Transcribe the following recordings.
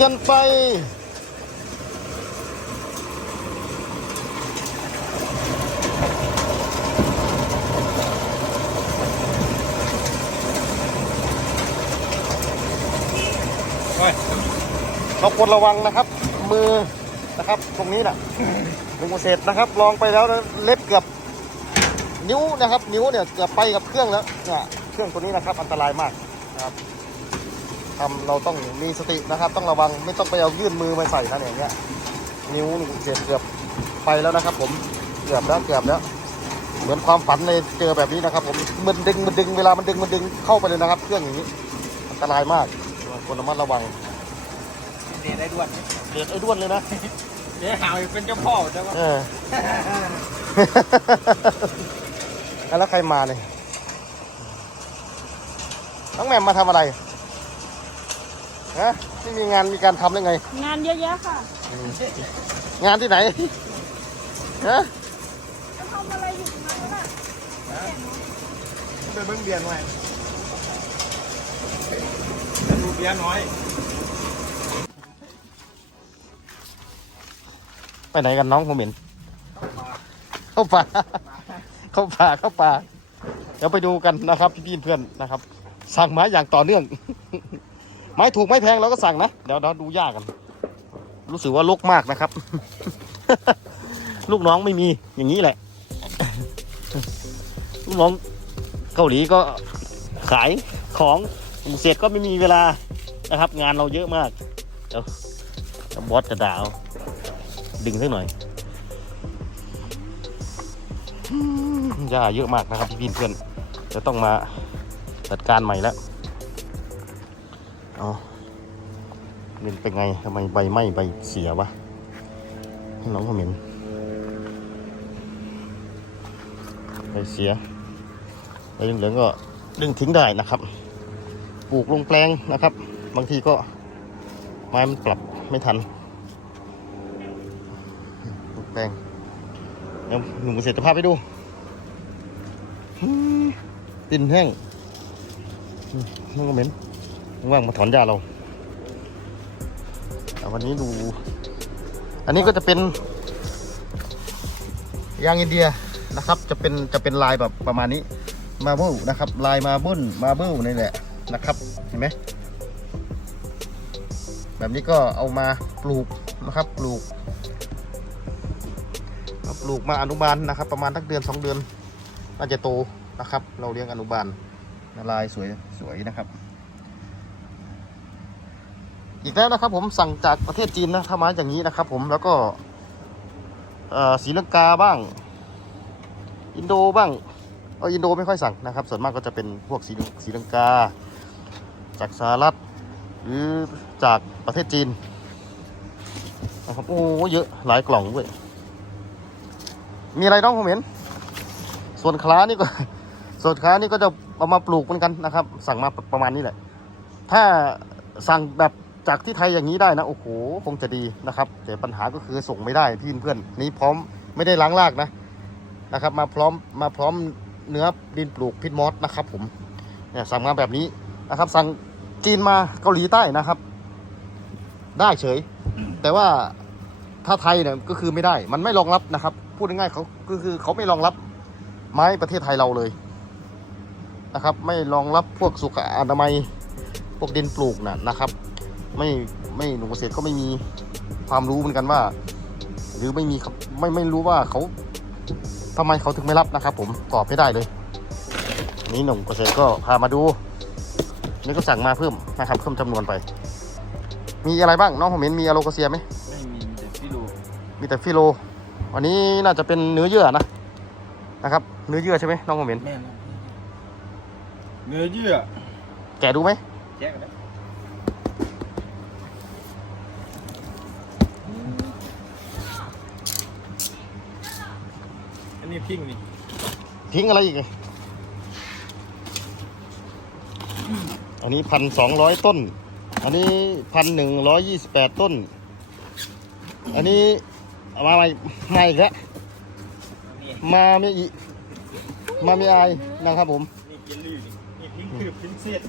กันไปโอ้ยเราควรระวังนะครับ มือนะครับ ตรงนี้นะลุงเกษตนะครับ ลองไปแล้วเล็บเกือบนิ้วนะครับ นิ้วเนี่ยเกือบไปกับเครื่องแล้วเนี่ยเครื่องตัวนี้นะครับ อันตรายมากนะครับ ทำเราต้องมีสตินะครับ ต้องระวังไม่ต้องไปเอายื่นมือมาใส่นะเนี่ยอย่างเงี้ยนิ้วลุงเกษตรเกือบไปแล้วนะครับ ผมเกือบแล้วเกือบแล้ว เหมือนความฝันเลยเจอแบบนี้นะครับ ผมมันดึงมันดึงเวลามันดึงมันดึงเข้าไปเลยนะครับ เครื่องอย่างนี้อันตรายมากควรระมัดระวังเดทได้ด้วยเดือดไอ้ด้วนเลยนะเดี๋ยวหาว่าเป็นเจ้าพ่อใช่ปะเออแล้วใครมาเนี่ยน้องแหม่มมาทำอะไร ฮะไม่มีงานมีการทำได้ไง งานเยอะแยะค่ะงานที่ไหนฮะจะทำอะไรอยู่ตรงนั้นน่ะไปเบิ้งเบียร์หน่อยจะดูเบียร์น้อย ไปไหนกันน้องผมเห็นเข้าป่าเข้าป่าเข้าป่าเดี๋ยวไปดูกันนะครับ พี่ๆเพื่อนนะครับ สั่งไม้อย่างต่อเนื่อง ไม้ถูกไม้แพงเราก็สั่งนะเดี๋ยวเราดูยากกัน รู้สึกว่าลกมากนะครับ ลูกน้องไม่มีอย่างนี้แหละ ลูกน้องเกาหลีก็ขายของเสร็จก็ไม่มีเวลานะครับ งานเราเยอะมากเดี๋ยวบอสจะด่าเอาดึงสักหน่อยหญ้าเยอะมากนะครับพี่ๆเพื่อนจะต้องมาจัดการใหม่แล้ว เอาเป็นเป็นไงทำไมใบไหม้ใบเสียวะให้น้องเขาเหม็นใบเสียใบเหลืองๆก็ดึงทิ้งได้นะครับ ปลูกลงแปลงนะครับ บางทีก็ไม้มันปรับไม่ทันปลูกแปลงเดี๋ยวหนุ่มเกษตรจะพาไปดูอืมดินแห้งนั่นก็เหม็น ว่างมาถอนหญ้าเราอ่วันนี้ดู อันนี้ก็จะเป็นยางอินเดียนะครับ จะเป็นจะเป็นลายแบบประมาณนี้มาเบิลนะครับ ลายมาเบิลมาเบิลนี่แหละนะครับ เห็นไหมแบบนี้ก็เอามาปลูกนะครับปลูกมาปลูกมาอนุบาลนะครับ ประมาณทักเดือนสองเดือนน่าจะโตนะครับ เราเลี้ยงอนุบาลลายสวยสวยนะครับ อีกแล้วนะครับ ผมสั่งจากประเทศจีนนะถ้ามาอย่างนี้นะครับ ผมแล้วก็เอ่อศรีลังกาบ้าง อินโดบ้างเอาอินโดไม่ค่อยสั่งนะครับ ส่วนมากก็จะเป็นพวกศรีศรีลังกา จากสหรัฐหรือจากประเทศจีนนะครับโอ้เยอะหลายกล่องด้วยมีอะไรน้องผมเห็น ส่วนคล้านี่ก็ ส่วนคล้านี่ก็จะเอามาปลูกเหมือนกันนะครับ สั่งมาประมาณนี้แหละ ถ้าสั่งแบบ จากที่ไทยอย่างนี้ได้นะโอ้โหคงจะดีนะครับ แต่ปัญหาก็คือส่งไม่ได้พี่เพื่อนนี่พร้อมไม่ได้ล้างรากนะนะครับ มาพร้อมมาพร้อมเนื้อดินปลูกพิษมอสนะครับ ผมเนี่ยสั่งมาแบบนี้นะครับ สั่งจีนมาเกาหลีใต้นะครับ ได้เฉย แต่ว่าถ้าไทยเนี่ยก็คือไม่ได้ มันไม่รองรับนะครับ พูดง่ายๆเขาก็คือเขาไม่รองรับไม้ประเทศไทยเราเลยนะครับ ไม่รองรับพวกสุขอนามัยพวกดินปลูกนะนะครับ ไม่ไม่หนุ่มเกษตรก็ไม่มีความรู้เหมือนกันว่า หรือไม่มีครับไม่ไม่รู้ว่าเขาทำไมเขาถึงไม่รับนะครับ ผมตอบไม่ได้เลย นี่หนุ่มเกษตรก็พามาดู นี่ก็สั่งมาเพิ่มนะครับเพิ่มจำนวนไป มีอะไรบ้างน้องผมเห็นมีอะโลกาเซียไหมไม่มีเด็กที่ดูมีแต่ฟิโลวันนี้น่าจะเป็นเนื้อเยื่อนะนะครับ เนื้อเยื่อใช่ไหมน้องผมเห็นแม่นเนื้อเยื่อ แกะดูไหมแยกกันได้ นนี้พิงนี่ทิ้งอะไรอีกเนี่ยอันนี้พันสองร้อยต้น อันนี้พันหนึ่งร้อยยี่สิบแปดต้น อันนี้เอามาใหม่ใหม่อีกแล้วนี่มาไม่อีมาไม่อายนะครับผมนี่เยลลี่นี่นี่พิงคือพิงเศษ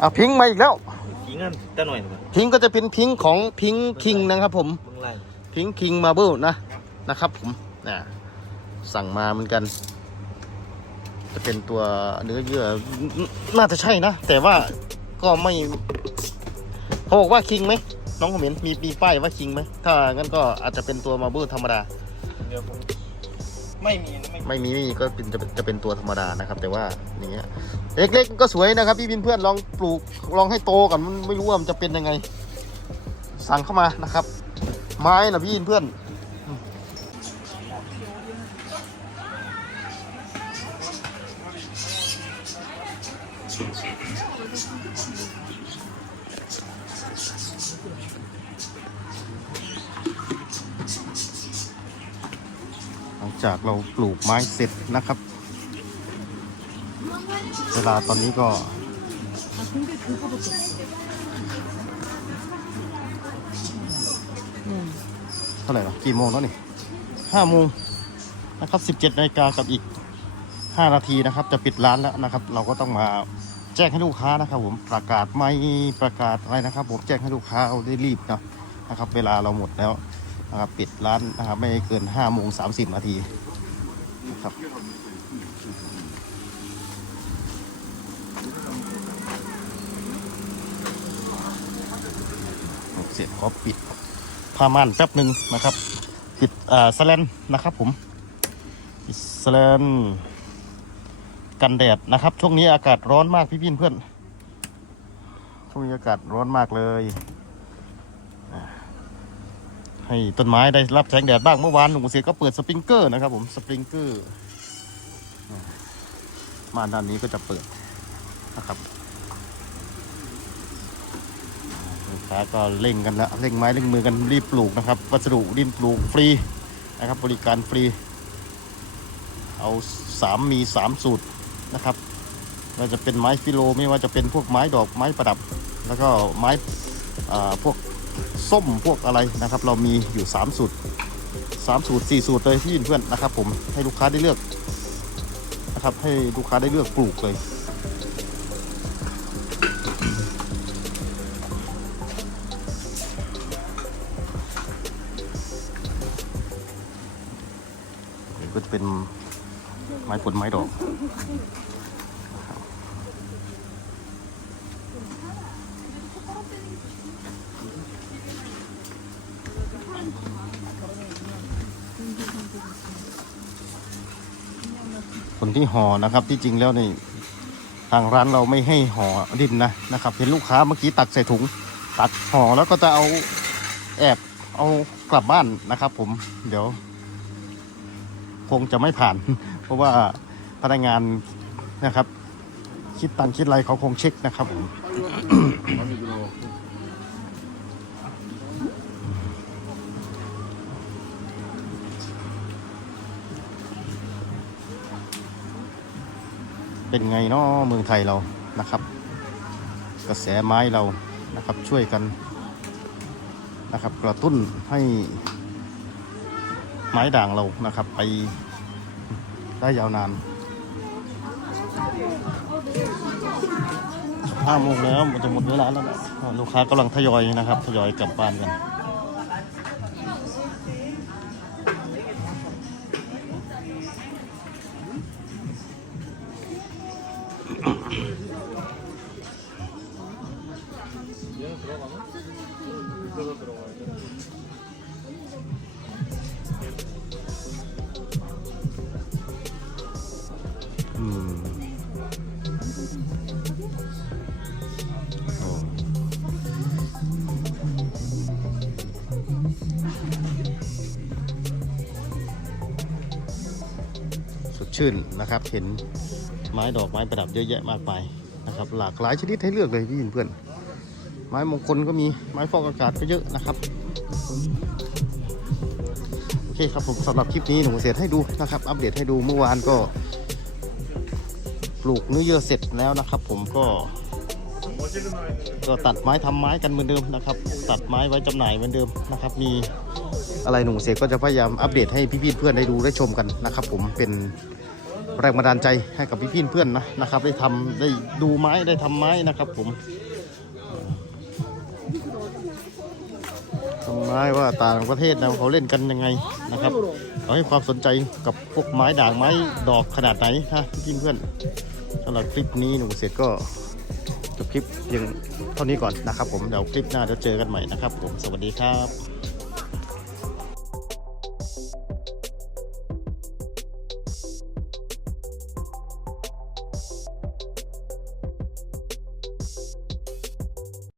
อะพิงมาอีกแล้วอ๋อขิงกันแต่หน่อยหนึ่งพิงค์ก็จะเป็นพิงค์ของพิงคิงนะครับผม มึงไล่พิงคิงมาเบิลนะนะครับผมนะ สั่งมาเหมือนกัน จะเป็นตัวเนื้อเยื่อ น่าจะใช่นะ แต่ว่าก็ไม่ เขาบอกว่าคิงไหม น้องผมเห็นมีมีป้ายว่าคิงไหม ถ้างั้นก็อาจจะเป็นตัวมาเบิลธรรมดา เดี๋ยวผมไม่มีไม่ไม่มีไม่มีก็เป็นจะจะเป็นตัวธรรมดานะครับ แต่ว่าอย่างเงี้ยเล็กๆก็สวยนะครับ พี่บินเพื่อนลองปลูกลองให้โตก่อนมันไม่รู้ว่ามันจะเป็นยังไง สั่งเข้ามานะครับ ไม้นะพี่บินเพื่อน จากเราปลูกไม้เสร็จนะครับ เวลาตอนนี้ก็เท่าไหร่หรอกี่โมงแล้วนี่ห้าโมงนะครับสิบเจ็ดนาฬิกากับอีกห้านาทีนะครับ จะปิดร้านแล้วนะครับ เราก็ต้องมาแจ้งให้ลูกค้านะครับ ผมประกาศไม่ประกาศอะไรนะครับ ผมแจ้งให้ลูกค้าเอาได้รีบนะนะครับ เวลาเราหมดแล้ว นะครับปิดร้านนะครับไม่เกินห้าโมงสามสิบนาทีนะครับเสร็จขอปิดผ้าม่านแป๊บหนึ่งนะครับ ปิดอ่าสแลนนะครับผมปิดสแลนกันแดดนะครับ ช่วงนี้อากาศร้อนมากพี่พี่เพื่อนช่วงนี้อากาศร้อนมากเลยอ่า ให้ต้นไม้ได้รับแสงแดดบ้างเมื่อวานหนุ่มเกษตรก็เปิดสปริงเกอร์นะครับผมสปริงเกอร์อ่าม่านด้านนี้ก็จะเปิดนะครับลูกค้าก็เร่งกันแล้วเร่งไม้เร่งมือกันรีบปลูกนะครับ วัสดุดินปลูกฟรีนะครับ บริการฟรี เอาสามมีสามสูตรนะครับไม่ว่าจะเป็นไม้ฟิโลไม่ว่าจะเป็นพวกไม้ดอกไม้ประดับ แล้วก็ไม้อ่าพวก ส้มพวกอะไรนะครับ เรามีอยู่สามสูตรสามสูตรสี่สูตรเลยที่เพื่อนนะครับ ผมให้ลูกค้าได้เลือกนะครับ ให้ลูกค้าได้เลือกปลูกเลยก็จะเป็นไม้ผลไม้ดอก คนที่ห่อนะครับ ที่จริงแล้วนี่ทางร้านเราไม่ให้ห่อดินนะนะครับ เห็นลูกค้าเมื่อกี้ตักใส่ถุง ตัดห่อแล้วก็จะเอาแอบเอากลับบ้านนะครับ ผมเดี๋ยว คงจะไม่ผ่าน เพราะว่าพนักงานนะครับ คิดตังค์คิดอะไรเขาคงเช็คนะครับผม เป็นไงเนาะเมืองไทยเรานะครับ กระแสไม้เรานะครับช่วยกันนะครับ กระตุ้นให้ไม้ด่างเรานะครับ ไปได้ยาวนานห้าโมงแล้วมันจะหมดเวลาแล้วนะลูกค้ากำลังทยอยนะครับ ทยอยกลับบ้านกัน อืมโอ้สดชื่นนะครับ เห็นไม้ดอกไม้ประดับเยอะแยะมากมายนะครับ หลากหลายชนิดให้เลือกเลยพี่เพื่อน ไม้มงคลก็มีไม้ฟอกอากาศก็เยอะนะครับโอเคครับผมสำหรับคลิปนี้หนุ่มเกษตรให้ดูนะครับ อัปเดตให้ดูเมื่อวานก็ ปลูกเนื้อเยื่อเสร็จแล้วนะครับ ผมก็ ก็ตัดไม้ทำไม้กันเหมือนเดิมนะครับ ตัดไม้ไว้จำหน่ายเหมือนเดิมนะครับ มีอะไรหนุ่มเสกก็จะพยายามอัปเดตให้พี่ๆเพื่อนได้ดูได้ชมกันนะครับ ผมเป็นแรงบันดาลใจให้กับพี่ๆเพื่อนนะนะครับ ได้ทำได้ดูไม้ได้ทำไม้นะครับ ผมทำไม้ว่าต่างประเทศนะเขาเล่นกันยังไงนะครับ เราให้ความสนใจกับพวกไม้ด่างไม้ดอกขนาดไหนนะพี่เพื่อนสำหรับคลิปนี้หนูเสร็จก็จบคลิปเพียงเท่านี้ก่อนนะครับผมเดี๋ยวคลิปหน้าเดี๋ยวเจอกันใหม่นะครับผมสวัสดีครับ